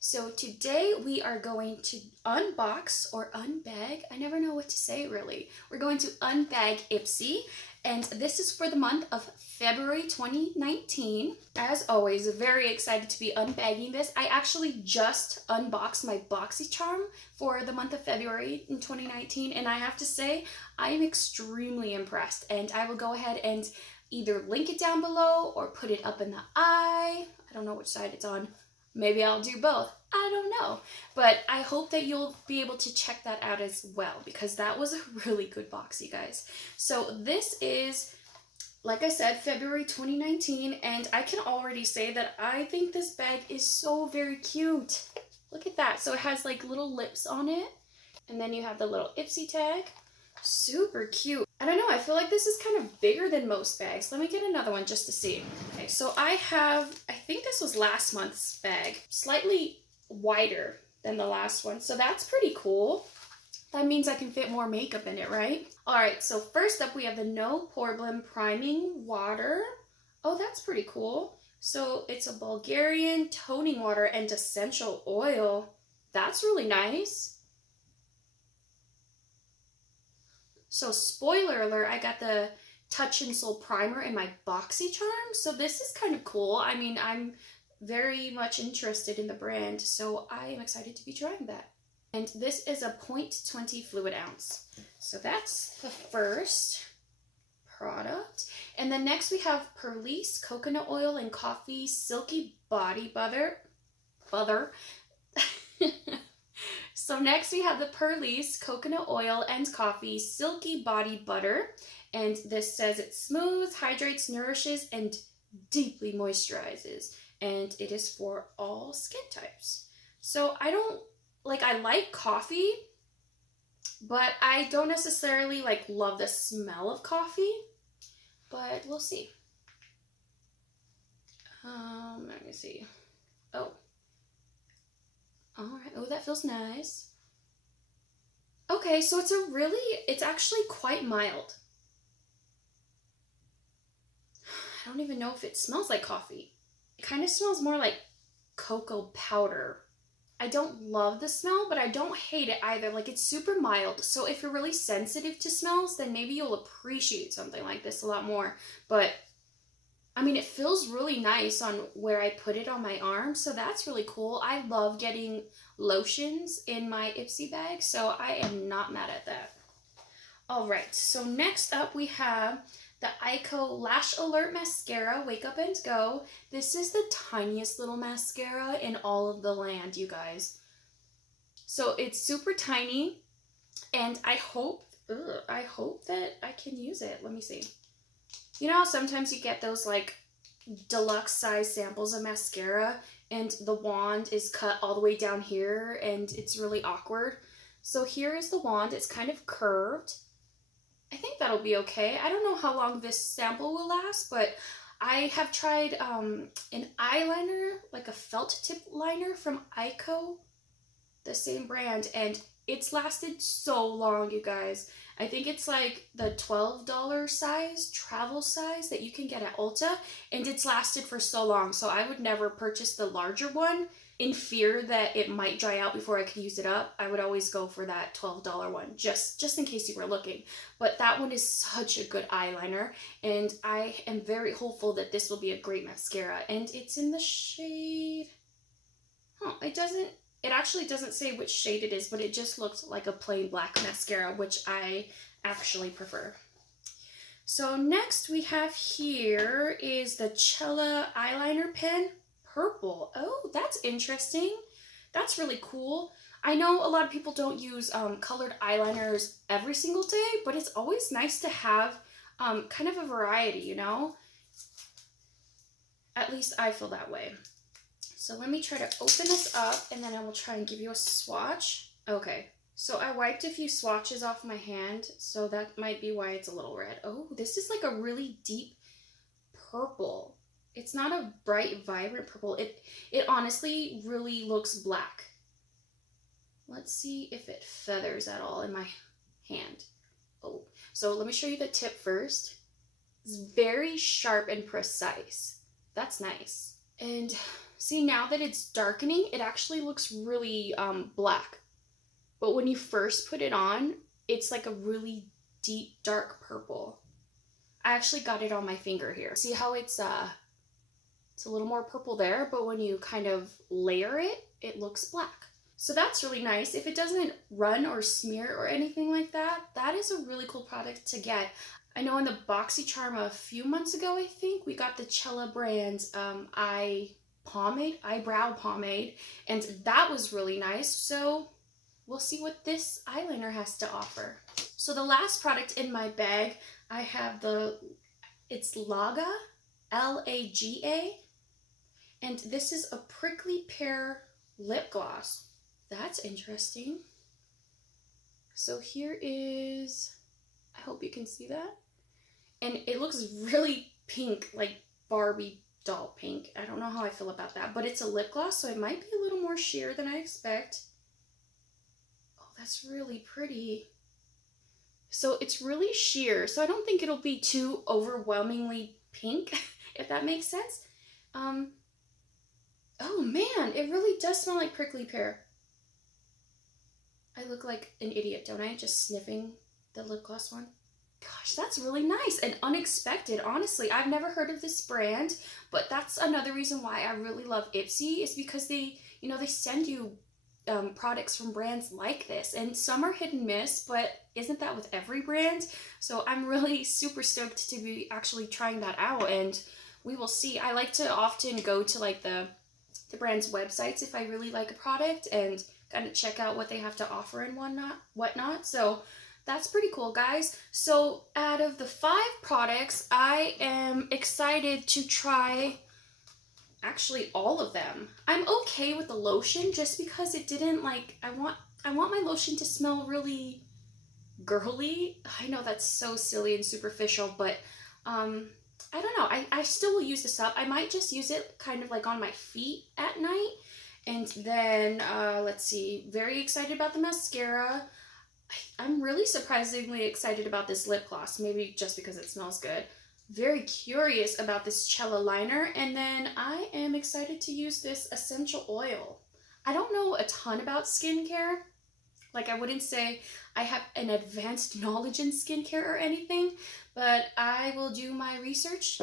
So today we are going to unbox or unbag. I never know what to say really. We're going to unbag Ipsy, and this is for the month of February 2019. As always, very excited to be unbagging this. I actually just unboxed my Boxycharm for the month of February in 2019, and I have to say I am extremely impressed, and I will go ahead and either link it down below or put it up in the eye. I don't know which side it's on. Maybe I'll do both. I don't know. But I hope that you'll be able to check that out as well, because that was a really good box, you guys. So this is, like I said, February 2019, and I can already say that I think this bag is so very cute. Look at that. So it has like little lips on it, and then you have the little Ipsy tag. Super cute. I don't know, I feel like this is kind of bigger than most bags. Let me get another one just to see. Okay, so I think this was last month's bag. Slightly wider than the last one, so that's pretty cool. That means I can fit more makeup in it, right? Alright, so first up we have the No Poreblem Priming Water. Oh, that's pretty cool. So it's a Bulgarian toning water and essential oil. That's really nice. So spoiler alert, I got the Touch and Soul Primer in my Boxycharm, so this is kind of cool. I mean, I'm very much interested in the brand, so I am excited to be trying that. And this is a 0.20 fluid ounce. So that's the first product. And then next we have Purlisse Coconut Oil and Coffee Silky Body Butter. So next we have the Purlisse Coconut Oil and Coffee Silky Body Butter. And this says it smooths, hydrates, nourishes, and deeply moisturizes. And it is for all skin types. So I like coffee, but I don't necessarily love the smell of coffee. But we'll see. Let me see. Oh. Alright, oh, that feels nice. Okay, so it's actually quite mild. I don't even know if it smells like coffee. It kind of smells more like cocoa powder. I don't love the smell, but I don't hate it either. Like, it's super mild, so if you're really sensitive to smells, then maybe you'll appreciate something like this a lot more. But I mean, it feels really nice on where I put it on my arm, so that's really cool. I love getting lotions in my Ipsy bag, so I am not mad at that. Alright, so next up we have the Eyeko Lash Alert Mascara, Wake Up and Go. This is the tiniest little mascara in all of the land, you guys. So it's super tiny, and I hope that I can use it. Let me see. You know how sometimes you get those deluxe size samples of mascara and the wand is cut all the way down here and it's really awkward? So here is the wand. It's kind of curved. I think that'll be okay. I don't know how long this sample will last, but I have tried an eyeliner, like a felt tip liner from Eyeko, the same brand, and it's lasted so long, you guys. I think it's like the $12 size, travel size that you can get at Ulta, and it's lasted for so long, so I would never purchase the larger one in fear that it might dry out before I could use it up. I would always go for that $12 one, just in case you were looking. But that one is such a good eyeliner, and I am very hopeful that this will be a great mascara, and it's in the shade... It actually doesn't say which shade it is, but it just looks like a plain black mascara, which I actually prefer. So next we have here is the Chella Eyeliner pen, purple. Oh, that's interesting. That's really cool. I know a lot of people don't use colored eyeliners every single day, but it's always nice to have kind of a variety, you know? At least I feel that way. So let me try to open this up, and then I will try and give you a swatch. Okay, so I wiped a few swatches off my hand, so that might be why it's a little red. Oh, this is like a really deep purple. It's not a bright, vibrant purple. It honestly really looks black. Let's see if it feathers at all in my hand. Oh, so let me show you the tip first. It's very sharp and precise. That's nice. And See, now that it's darkening, it actually looks really black. But when you first put it on, it's like a really deep, dark purple. I actually got it on my finger here. See how it's a little more purple there, but when you kind of layer it, it looks black. So that's really nice. If it doesn't run or smear or anything like that, that is a really cool product to get. I know in the Boxycharm a few months ago, I think, we got the Chella brand's eyebrow pomade, and that was really nice. So we'll see what this eyeliner has to offer. So the last product in my bag, I have it's Laqa, Laga, and this is a prickly pear lip gloss. That's interesting. So here is, I hope you can see that. And it looks really pink, like Barbie doll pink. I don't know how I feel about that, but it's a lip gloss, so it might be a little more sheer than I expect. Oh, that's really pretty. So it's really sheer, so I don't think it'll be too overwhelmingly pink, if that makes sense. Oh man, it really does smell like prickly pear. I look like an idiot, don't I? Just sniffing the lip gloss one. Gosh, that's really nice and unexpected, honestly. I've never heard of this brand, but that's another reason why I really love Ipsy, is because they send you products from brands like this, and some are hit and miss, but isn't that with every brand? So I'm really super stoked to be actually trying that out, and we will see. I like to often go to like the brand's websites if I really like a product and kind of check out what they have to offer and whatnot. So that's pretty cool, guys. So out of the 5 products, I am excited to try actually all of them. I'm okay with the lotion just because it didn't I want my lotion to smell really girly. I know that's so silly and superficial, but I don't know. I still will use this up. I might just use it kind of like on my feet at night. And then, let's see, very excited about the mascara. I'm really surprisingly excited about this lip gloss, maybe just because it smells good. Very curious about this Chella Eyeliner, and then I am excited to use this essential oil. I don't know a ton about skincare. Like, I wouldn't say I have an advanced knowledge in skincare or anything, but I will do my research.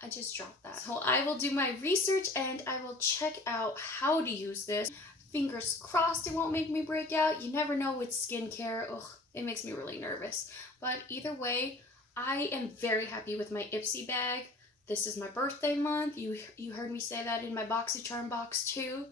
I just dropped that. So I will do my research and I will check out how to use this. Fingers crossed it won't make me break out. You never know with skincare. Ugh, it makes me really nervous. But either way, I am very happy with my Ipsy bag. This is my birthday month. You heard me say that in my Boxycharm box too.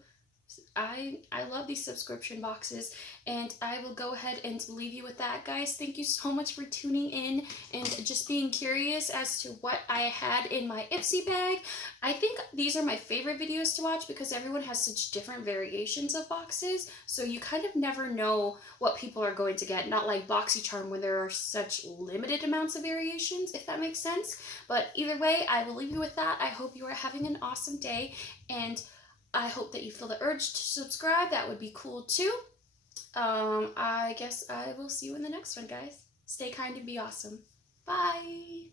I love these subscription boxes, and I will go ahead and leave you with that, guys. Thank you so much for tuning in and just being curious as to what I had in my Ipsy bag. I think these are my favorite videos to watch because everyone has such different variations of boxes, so you kind of never know what people are going to get. Not like Boxycharm when there are such limited amounts of variations, if that makes sense. But either way, I will leave you with that. I hope you are having an awesome day, and I hope that you feel the urge to subscribe. That would be cool too. I guess I will see you in the next one, guys. Stay kind and be awesome. Bye.